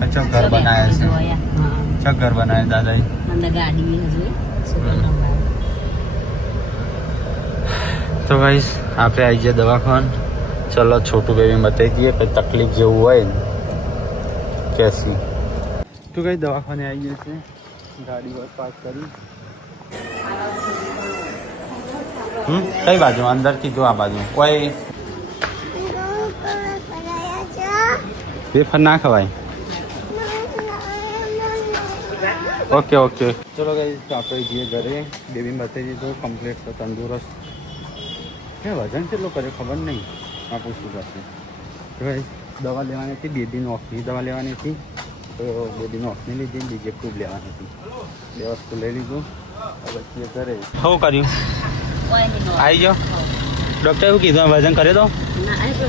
अच्छा घर बनाया છે अच्छा घर बनाया दादा અંદર ગાડી હજુ તો ગાઈસ આપણે આવી જઈએ દવાખાન ચલો છોટું બેબી બતાવી દઈએ પછી તકલીફ જેવું હોય ને કેસી તો કઈ દવાખાને આવી ગઈ છે ગાડી પર પાર્ક કરી કઈ બાજુ અંદર કીધું આ બાજુ કોઈ વેફર ના ખવાય ઓકે ઓકે ચલો ગઈ આપણે જઈએ ઘરે બેબી બતાવી દીધું કમ્પ્લીટ તો તંદુરસ્ત કે વજન કેટલું કરે ખબર નહીં આ પૂછવું પડશે ભાઈ દવા લેવાની હતી બેબીની ઓફની દવા લેવાની હતી તો બેબીની ઓફની લીધી બીજી ખૂબ લેવાની હતી બે વસ્તુ લઈ લીધું હવે ઘરે શું કર્યું આવી જાઓ ડૉક્ટર એવું કીધું વજન કરે તો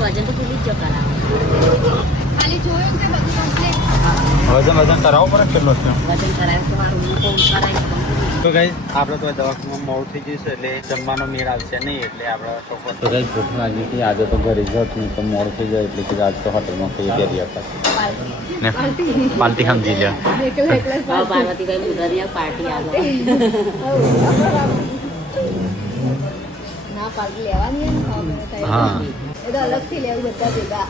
વજન તો પૂરી જ કરાવે વજન કરાવવો પડે કેટલો છે વજન કરાવે તો મારું તો ગઈ આપણે તો દવાખાનામાં મોડું થઈ જશે એટલે જમવાનો મેળ આવશે નહીં એટલે આપણે તો ગઈ ભૂખ લાગી હતી આજે તો ઘરે જ હતું તો મોડું થઈ જાય એટલે કે આજ તો હોટલમાં ખાઈ કરી હતા પાર્ટી સમજી લે પાર્વતીભાઈ મુદરિયા પાર્ટી આવે ના પાર્ટી લેવાની હા એ તો અલગથી લેવું જતા ભેગા